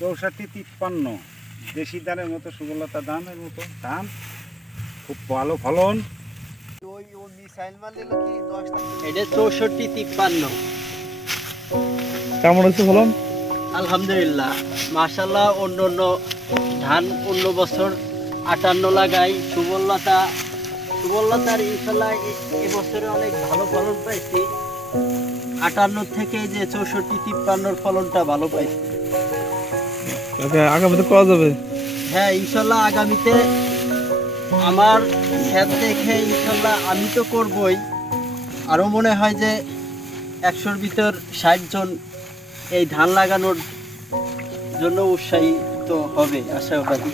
64-53 দেশি ধানের মতো সুগলতা ধানের মতো ধান, খুব ভালো ফলন। এটা 64-53 কেমন হচ্ছে ফলন? আলহামদুলিল্লাহ মাশাআল্লাহ। অন্য ধান অন্য বছর 58 লাগাই, সুবলতার ইনশাল্লাহ এবছরে অনেক ভালো ফলন পাইছি। 58 থেকে যে 64-53 ফলনটা ভালো পাইছি। আগামীতে করা যাবে? হ্যাঁ ইনশাল্লাহ আগামীতে আমার ক্ষেত দেখে ইনশাল্লাহ আমি তো করবই, আরও মনে হয় যে 100-র ভিতর 60 জন এই ধান লাগানোর জন্য উৎসাহিত হবে আশাবাদী।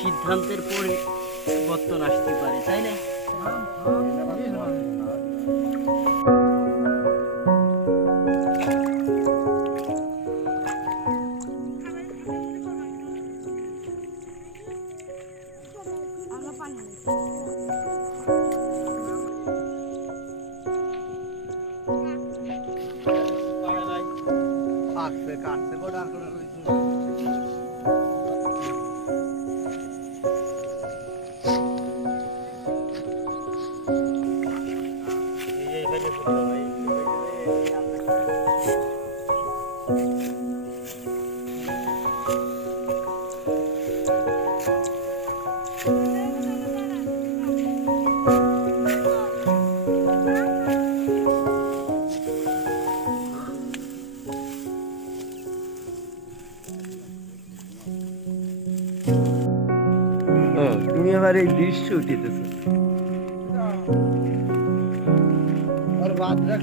সিদ্ধান্তের পরিবর্তন আসতে পারে, তাই না? তুমি আবার এই দৃশ্য উঠিতেছ। আর বাদ রাখ।